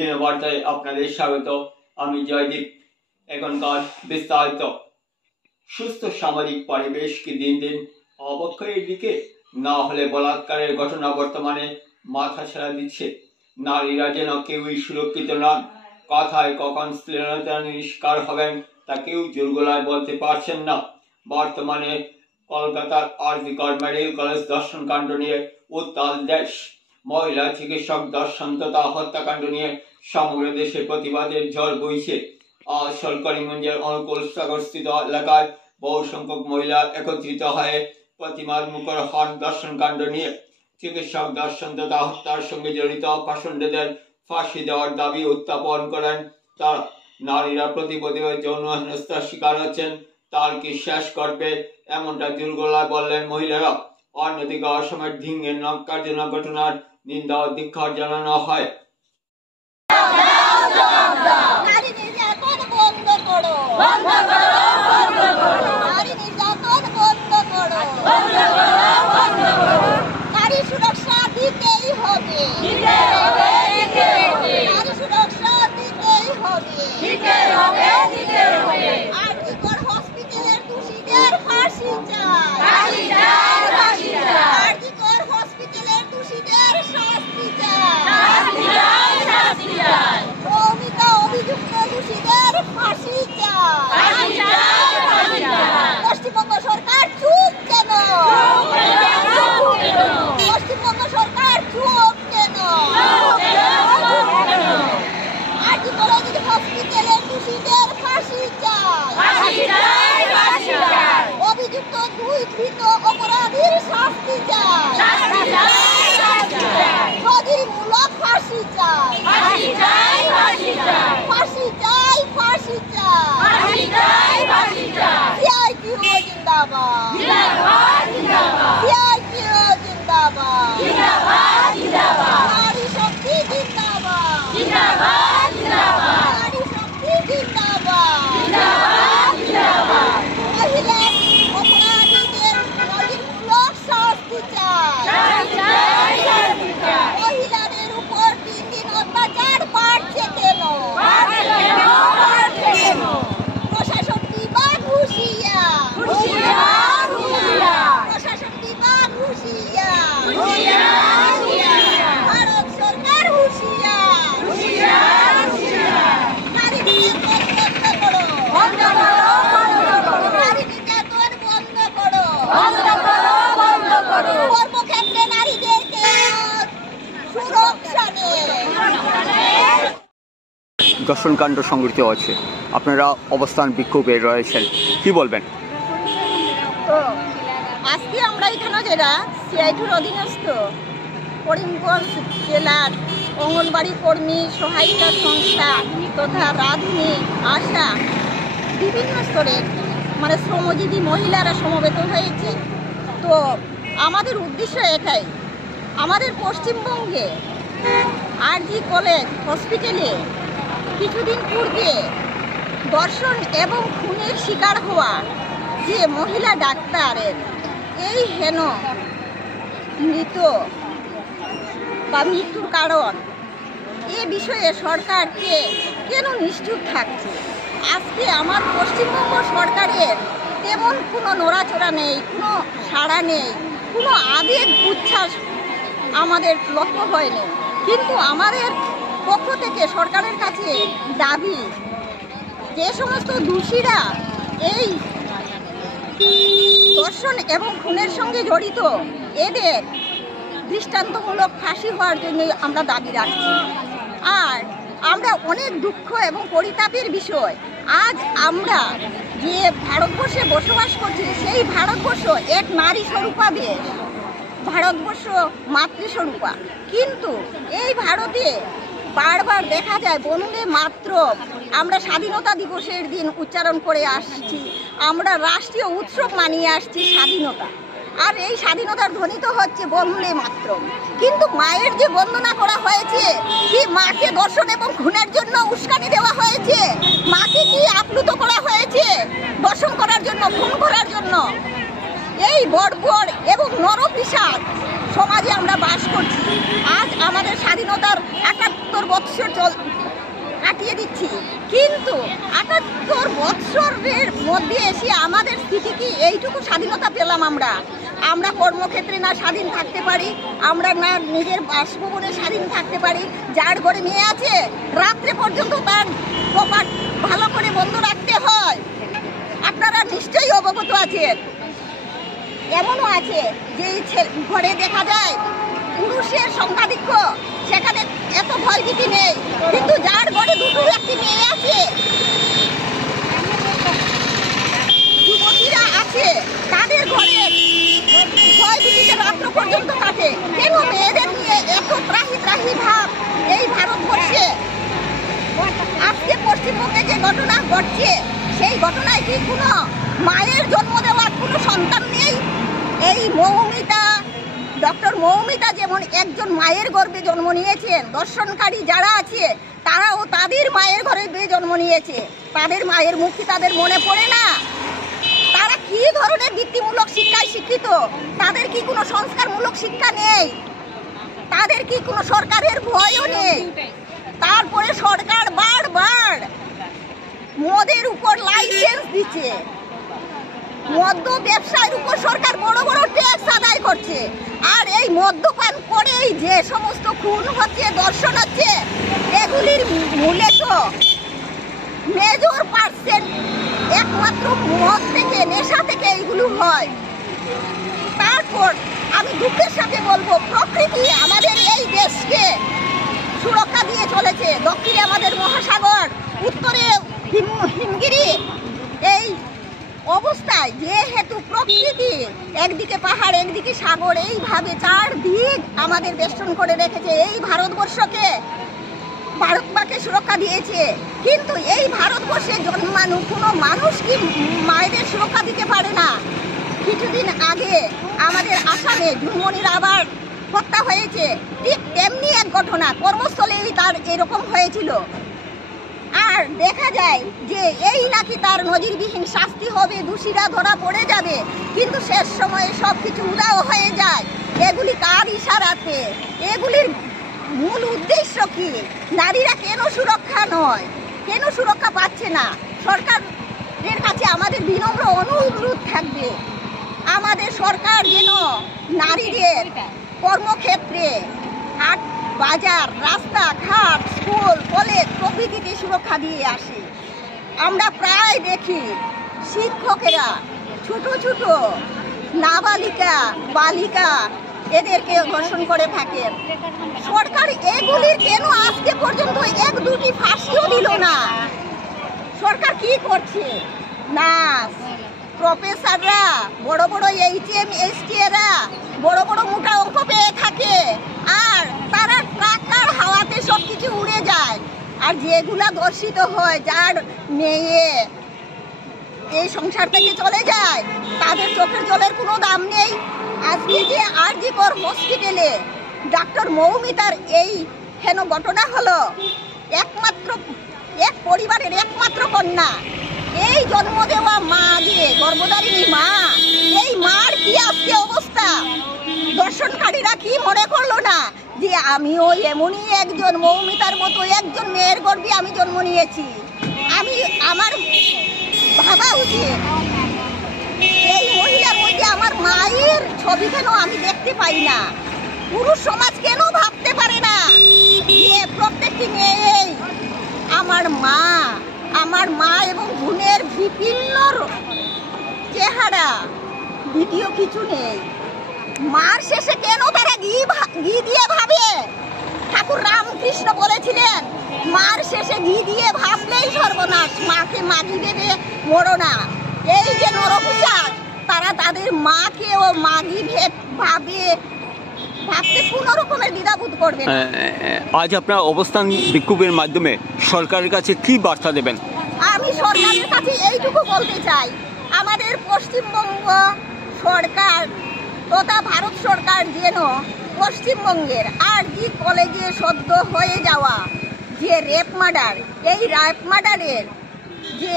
দিনবার্তায় আপনাদের স্বাগত। আমি জয়দীপ। এখনকার বিস্তারিত। সুস্থ সামাজিক পরিবেশ কি দিন দিন অবক্ষয়ের দিকে? না হলে বলাৎকারের ঘটনা বর্তমানে মাথা ছাড়া দিচ্ছে। নারীরা যেন কেউই সুরক্ষিত নন। কথায় কখন শ্লীলতার শিকার হবেন তা কেউ জোর গলায় বলতে পারছেন না। বর্তমানে কলকাতার আর.জি. কর মেডিকেল কলেজ ধর্ষণকাণ্ড নিয়ে উত্তাল দেশ। মহিলা চিকিৎসক ধর্ষণ তথা হত্যাকাণ্ড নিয়ে সমগ্র দেশে প্রতিবাদের ঝড় বইছে। আজ করিমগঞ্জের অনুকূল সাগরস্থিত এলাকায় বহু সংখ্যক মহিলা একত্রিত হয়ে প্রতিবাদ মুখর হন ধর্ষণকাণ্ড নিয়ে। চিকিৎসক ধর্ষণ তথা হত্যার সঙ্গে জড়িত পাষণ্ডদের ফাঁসি দেওয়ার দাবি উত্থাপন করেন তারা। নারীরা প্রতিপদে যৌন হেনস্থার শিকার হচ্ছেন, তার কি শেষ করবে এমনটা জোর গলায় বললেন মহিলারা। অন্যদিকে অসমের ধিঙ্গের নক্কারজনক ঘটনার নিন্দা ও ধিক্কার জানানো হয়। ধর্ষণকাণ্ড সংঘটিত হচ্ছে, আপনারা অবস্থান বিক্ষোভে রয়েছেন, কি বলবেন? তো আজকে আমরা এখানে যারা সিআইটির অধীনস্থ করিমগঞ্জ জেলার অঙ্গনবাড়ি কর্মী, সহায়িকা সংস্থা তথা রাঁধুনি, আশা বিভিন্ন স্তরের শ্রমজীবী মহিলারা সমবেত হয়েছে। তো আমাদের উদ্দেশ্য এটাই, আমাদের পশ্চিমবঙ্গে আর.জি. কলেজ হসপিটালে কিছুদিন পূর্বে ধর্ষণ এবং খুনের শিকার হওয়া যে মহিলা ডাক্তারের এই হেন মৃত বা মৃত্যুর কারণ, এ বিষয়ে সরকারকে কেন নিশ্চুপ থাকছে? আজকে আমার পশ্চিমবঙ্গ সরকারের তেমন কোনো নড়াচড়া নেই, কোনো সাড়া নেই, কোনো আবেগ উচ্ছ্বাস আমাদের লক্ষ্য হয়নি। কিন্তু আমাদের পক্ষ থেকে সরকারের কাছে দাবি, যে সমস্ত দোষীরা এই ধর্ষণ এবং খুনের সঙ্গে জড়িত, এদের দৃষ্টান্তমূলক ফাঁসি হওয়ার জন্য আমরা দাবি রাখছি। আর আমরা অনেক দুঃখ এবং পরিতাপের বিষয়, আজ আমরা যে ভারতবর্ষে বসবাস করছি, সেই ভারতবর্ষ এক নারী স্বরূপা দেশ, ভারতবর্ষ মাতৃস্বরূপা। কিন্তু এই ভারতে বারবার দেখা যায় বন্দে মাতরম আমরা স্বাধীনতা দিবসের দিন উচ্চারণ করে আসছি, আমরা রাষ্ট্রীয় উৎসব মানিয়ে আসছি স্বাধীনতা। আর এই স্বাধীনতার ধ্বনিত হচ্ছে বন্দে মাতরম। কিন্তু মায়ের যে বন্দনা করা হয়েছে, কি মাকে ধর্ষণ এবং খুনের জন্য উস্কানি দেওয়া হয়েছে? মাকে কি আপ্লুত করা হয়েছে ধর্ষণ করার জন্য, খুন করার জন্য? এই বর্বর এবং নরপিশাচ সমাজে আমরা বাস করছি। আজ আমাদের স্বাধীনতার ৭১ 78 বৎসর কাটিয়ে দিচ্ছি, কিন্তু 78 বৎসরের মধ্যে এসে আমাদের স্থিতি কি এইটুকু স্বাধীনতা পেলাম? আমরা কর্মক্ষেত্রে না স্বাধীন থাকতে পারি, আমরা না নিজের বাসভবনে স্বাধীন থাকতে পারি। যার ঘরে মেয়ে আছে রাত্রে পর্যন্ত তার কপাট ভালো করে বন্ধ রাখতে হয়। আপনারা নিশ্চয়ই অবগত আছেন। এমনও আছে যে ঘরে দেখা যায় পুরুষের সংখ্যাধিক্য, সেখানে এত ভয়ভীতি নেই, কিন্তু যার ঘরে দুটো একটি মেয়ে আছে, যুবতীরা আছে, তাদের ঘরে ভয়ভীতিতে রাত্র পর্যন্ত কাটে। কেন মেয়েদের নিয়ে এত ত্রাহি ভাব এই ভারতবর্ষে? আজকে পশ্চিমবঙ্গে যে ঘটনা ঘটছে, সেই ঘটনায় কি কোনো মায়ের জন্ম দেওয়ার কোনো সন্তান নেই? এই ডক্টর মৌমিতা যেমন একজন মায়ের গর্ভে জন্ম নিয়েছেন, দর্শনকারী যারা আছে তারাও তাদের মায়ের গর্ভে জন্ম নিয়েছে। তাদের মায়ের মুখ কি তাদের মনে পড়ে না? তারা কি ধরনের বৃত্তিমূলক শিক্ষায় শিক্ষিত? তাদের কি কোনো সংস্কারমূলক শিক্ষা নেই? তাদের কি কোনো সরকারের ভয়ও নেই? তারপরে সরকার বারবার মদের উপর লাইসেন্স দিচ্ছে, মদ্য ব্যবসায়ের উপর সরকার বড় বড় ট্যাক্স আদায় করছে। আর এই মদ্যপান করেই যে সমস্ত খুন হচ্ছে, দর্শন হচ্ছে, এগুলির মূলে তো মেজর পার্সেন্ট একমাত্র মদ থেকে, নেশা থেকে এইগুলো হয়। তারপর আমি দুঃখের সাথে বলবো, প্রকৃতি আমাদের এই দেশকে সুরক্ষা দিয়ে চলেছে। দক্ষিণে আমাদের মহাসাগর, উত্তরে হিমগিরি, এই অবস্থায় যেহেতু প্রকৃতি একদিকে পাহাড় একদিকে সাগর, এইভাবে চারদিক আমাদের বেষ্টন করে রেখেছে। এই ভারতবর্ষকে ভারত মাকে সুরক্ষা দিয়েছে, কিন্তু এই ভারতবর্ষে জন্মানো কোনো মানুষ কি মায়েদের সুরক্ষা দিতে পারে না? কিছুদিন আগে আমাদের আসামে ঝুনমনির আবার হত্যা হয়েছে, ঠিক তেমনি এক ঘটনা কর্মস্থলেই তার এরকম হয়েছিল। আর দেখা যায় যে এই নাকি তার নজিরবিহীন শাস্তি হবে, দোষীরা ধরা পড়ে যাবে, কিন্তু শেষ সময়ে সব কিছু উধাও হয়ে যায়। এগুলি কার ইশারাতে? এগুলির মূল উদ্দেশ্য কি? নারীরা কেন সুরক্ষা নয়, কেন সুরক্ষা পাচ্ছে না? সরকারের কাছে আমাদের বিনম্র অনুরোধ থাকবে, আমাদের সরকার যেন নারীদের কর্মক্ষেত্রে, হাট বাজার, রাস্তাঘাট, স্কুল, কলেজ প্রভৃতিতে সুরক্ষা দিয়ে আসে। আমরা প্রায় দেখি শিক্ষকেরা ছোট ছোট নাবালিকা বালিকা এদেরকে ধর্ষণ করে থাকেন। সরকার এগুলির কেন আজকে পর্যন্ত এক দুটি ফাঁসিও দিল না? সরকার কি করছে? না, প্রফেসররা, বড় বড় HM ST এরা বড় বড় মোটা অঙ্ক পেয়ে থাকে, আর তারা টাকার হাওয়াতে সব কিছু উড়ে যায়। আর যেগুলা ধর্ষিত হয়, যার মেয়ে এই সংসার থেকে চলে যায়, তাদের চোখের জলের কোনো দাম নেই। আজকে যে RG কর হসপিটালে ডক্টর মৌমিতার এই হেন ঘটনা হলো, একমাত্র এক পরিবারের একমাত্র কন্যা, এই জন্ম দেওয়া মা, যে গর্ভধারিণী মা, এই মার কি আজকে অবস্থা? দর্শনকারীরা কি মনে করলো না যে আমিও এমনই একজন মৌমিতার মতো একজন মেয়ের গর্ভে আমি জন্ম নিয়েছি? আমার ভাবা উচিত, এই মহিলার মধ্যে আমার মায়ের ছবি কেন আমি দেখতে পাই না? পুরুষ সমাজ কেন ভাবতে পারে না যে প্রত্যেকটি মেয়ে আমার মা এবং বোনের বিভিন্ন চেহারা, দ্বিতীয় কিছু নেই? মার শেষে কেন তারা ঘি দিয়ে ভাবে? ঠাকুর রামকৃষ্ণ বলেছিলেন, মার শেষে ঘি দিয়ে ভাবলেই সর্বনাশ, মাকে মাগি দেবে মরো না। এই যে নরপিশাচ, তারা তাদের মাকেও মাগি ভাবতে কোনো রকমের দ্বিধাবোধ করবে না। আজ আপনার অবস্থান বিক্ষোভের মাধ্যমে সরকারের কাছে কি বার্তা দেবেন? আমি সরকারের কাছে এইটুকু বলতে চাই, আমাদের পশ্চিমবঙ্গ সরকার তথা ভারত সরকার যেন পশ্চিমবঙ্গের RG কলেজে সদ্য হয়ে যাওয়া যে রেপ মার্ডার, এই রেপ মার্ডারের যে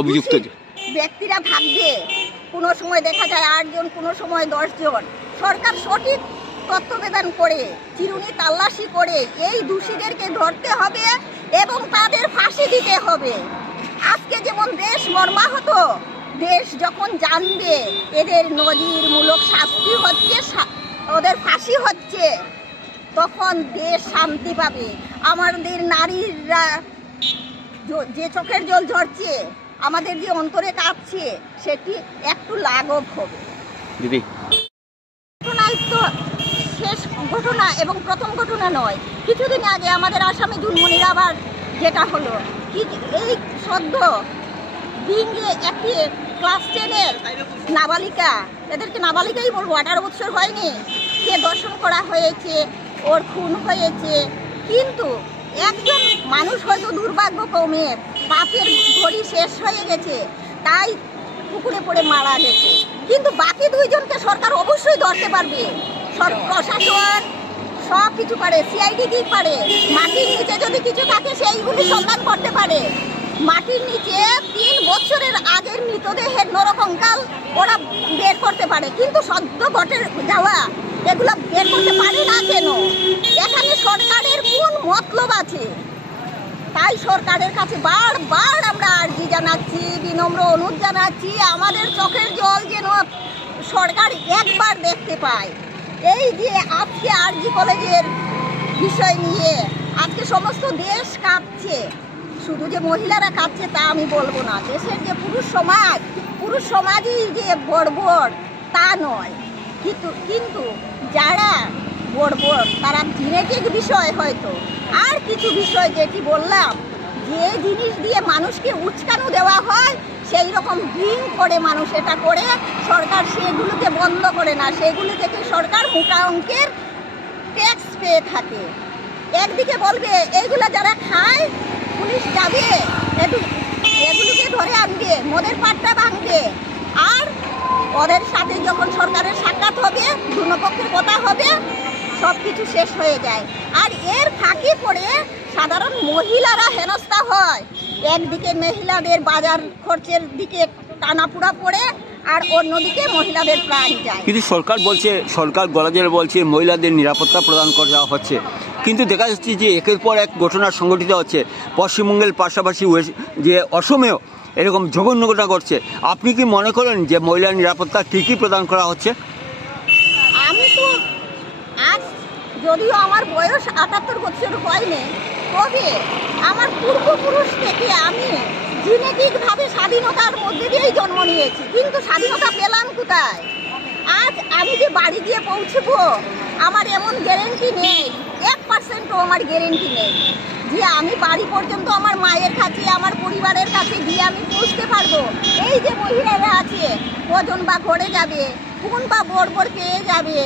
অভিযুক্ত ব্যক্তিরা থাকবে, কোনো সময় দেখা যায় 8 জন, কোনো সময় 10 জন, সরকার সঠিক তত্ত্বাবধান করে চিরুনি তাল্লাশি করে এই দোষীদেরকে ধরতে হবে এবং তাদের ফাঁসি দিতে হবে। আজকে যেমন দেশ মর্মাহত, দেশ যখন জানবে এদের নজিরমূলক শাস্তি হচ্ছে, ওদের ফাঁসি হচ্ছে, তখন দেশ শান্তি পাবে। আমাদের নারীরা যে চোখের জল ঝরছে, আমাদের যে অন্তরে কাঁপছে, সেটি একটু লাঘব হবে। দিদি, ঘটনায় তো শেষ ঘটনা এবং প্রথম ঘটনা নয়। কিছুদিন আগে আমাদের আসামে জুনমনির আবার যেটা হলো, এই সদ্য ডিঙ্গে একটি ক্লাস 10-এর নাবালিকা, এদেরকে নাবালিকাই বলবো, 18 বছর হয়নি, কে দর্শন করা হয়েছে, ওর খুন হয়েছে। কিন্তু একজন মানুষ হয়তো দুর্ভাগ্যক্রমে পাপের ঘড়ি শেষ হয়ে গেছে, তাই পুকুরে পড়ে মারা গেছে, কিন্তু বাকি দুইজনকে সরকার অবশ্যই ধরতে পারবে। প্রশাসন সব কিছু পারে, সিআইডি কি পারে, মাটির নিচে যদি কিছু থাকে সেইগুলি সন্ধান করতে পারে। মাটির নিচে 3 বছরের আগের মৃতদেহের নরকঙ্কাল ওরা বের করতে পারে, কিন্তু সদ্য ঘটে যাওয়া এগুলো বের করতে পারে না কেন? এখানে সরকারের কোন মতলব আছে? তাই সরকারের কাছে বারবার আমরা আর্জি জানাচ্ছি, বিনম্র অনুরোধ জানাচ্ছি, আমাদের চোখের জল যেন সরকার একবার দেখতে পায়। এই যে আজকে আরজি কলেজের বিষয় নিয়ে আজকে সমস্ত দেশ কাঁপছে, শুধু যে মহিলারা কাঁপছে তা আমি বলবো না, দেশের যে পুরুষ সমাজই যে বর্বর তা নয়, কিন্তু যারা বর্বর তারা জেনেটিক বিষয় হয়তো, আর কিছু বিষয় যেটি বললাম, যে জিনিস দিয়ে মানুষকে উস্কানো দেওয়া হয় সেই রকম ড্রিঙ্ক করে মানুষ এটা করে, সরকার সেগুলোকে বন্ধ করে না, সেগুলি থেকে সরকার মোটা অঙ্কের ট্যাক্স পেয়ে থাকে। একদিকে বলবে এইগুলো যারা খায় পুলিশ যাবে, এগুলোকে ধরে আনবে, মদের পাট্টা ভাঙবে, আর ওদের সাথে যখন সরকারের সাক্ষাৎ হবে, দুপক্ষের কথা হবে, সব কিছু শেষ হয়ে যায়। আর এর ফাঁকে পড়ে সাধারণ মহিলারা হেনস্থা হয়। একদিকে মহিলাদের বাজার খরচের দিকে টানাপুড়া পড়ে, আর অন্যদিকে মহিলাদের প্রাণ যায়। কিন্তু সরকার গলাজের বলছে মহিলাদের নিরাপত্তা প্রদান করা হচ্ছে, কিন্তু দেখা যাচ্ছে যে একের পর এক ঘটনা সংঘটিত হচ্ছে। পশ্চিমবঙ্গের পাশাপাশি যে অসমেও এরকম জঘন্য ঘটনা ঘটছে। আপনি কি মনে করেন যে মহিলার নিরাপত্তা ঠিকই প্রদান করা হচ্ছে? আমি তো আজ যদিও আমার বয়স 78 বছর হয়নি, তবে আমার পূর্বপুরুষ থেকে আমি জেনেটিকভাবে স্বাধীনতার মধ্যে দিয়েই জন্ম নিয়েছি, কিন্তু স্বাধীনতা পেলাম কোথায়? আজ আমি যে বাড়ি গিয়ে পৌঁছবো আমার এমন গ্যারেন্টি নেই, 1%ও আমার গ্যারেন্টি নেই যে আমি বাড়ি পর্যন্ত আমার মায়ের কাছে, আমার পরিবারের কাছে গিয়ে আমি পৌঁছতে পারবো। এই যে মহিলারা আছে, কজন বা ঘরে যাবে, কোন বা বর্বর পেয়ে যাবে,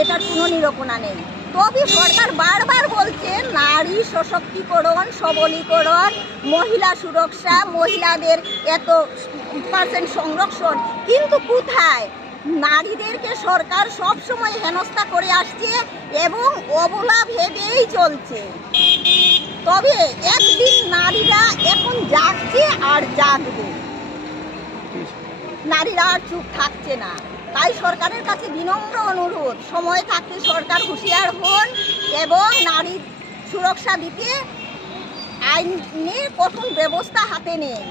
এটার কোনো নিরূপণা নেই। তবে সরকার বারবার বলছে নারী সশক্তিকরণ, সবলীকরণ, মহিলা সুরক্ষা, মহিলাদের এত % সংরক্ষণ, কিন্তু কোথায়? নারীদেরকে সরকার সব সময় হেনস্থা করে আসছে এবং অবলা ভেবেই চলছে। তবে একদিন নারীরা এখন জাগছে আর জাগবে, নারীরা আর চুপ থাকছে না। তাই সরকারের কাছে বিনম্র অনুরোধ, সময় থাকতে সরকার হুঁশিয়ার হন এবং নারী সুরক্ষা দিতে আইনের কঠোর ব্যবস্থা হাতে নেন।